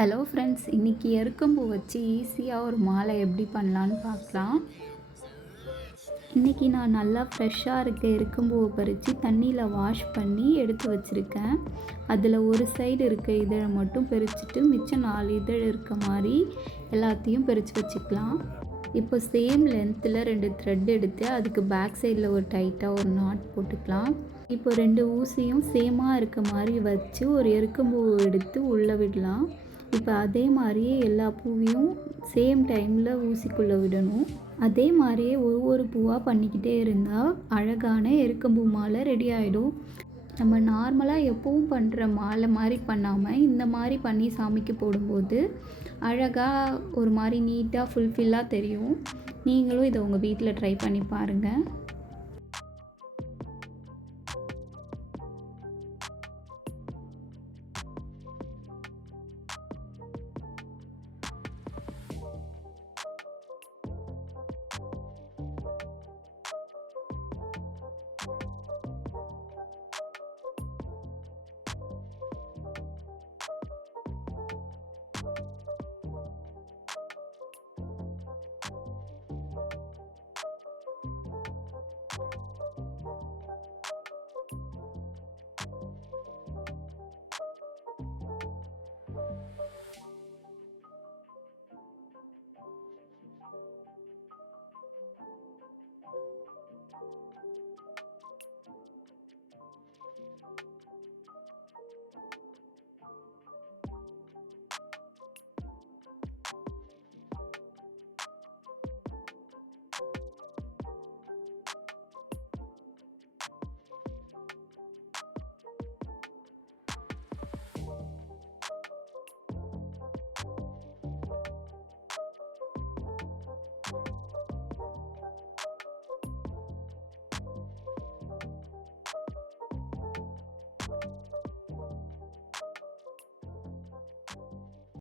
Hello friends, இன்றைக்கி எருக்கம்பூ வச்சு ஈஸியாக ஒரு மாலை எப்படி பண்ணலான்னு பார்க்கலாம். இன்றைக்கி நான் நல்லா ஃப்ரெஷ்ஷாக இருக்க எருக்கம்பூவை பறித்து தண்ணியில் வாஷ் பண்ணி எடுத்து வச்சுருக்கேன். அதில் ஒரு சைடு இருக்க இதழை மட்டும் பறிச்சுட்டு மிச்சம் 4 இதழ் இருக்க மாதிரி எல்லாத்தையும் பறித்து வச்சுக்கலாம். இப்போ சேம் லென்த்தில் 2 த்ரெட் எடுத்து அதுக்கு பேக் சைடில் ஒரு டைட்டாக ஒரு நாட் போட்டுக்கலாம். இப்போ 2 ஊசியும் சேமாக இருக்க மாதிரி வச்சு ஒரு எருக்கம்பூவை எடுத்து உள்ளே விடலாம். இப்போ அதே மாதிரியே எல்லா பூவையும் சேம் டைமில் ஊசிக்குள்ளே விடணும். அதே மாதிரியே ஒவ்வொரு பூவாக பண்ணிக்கிட்டே இருந்தால் அழகான எருக்கம்பூ மாலை ரெடி ஆகிடும். நம்ம நார்மலாக எப்பவும் பண்ணுற மாலை மாதிரி பண்ணாமல் இந்த மாதிரி பண்ணி சாமிக்கு போடும்போது அழகாக ஒரு மாதிரி நீட்டாக ஃபுல்ஃபில்லாக தெரியும். நீங்களும் இதை உங்கள் வீட்டில் ட்ரை பண்ணி பாருங்கள்.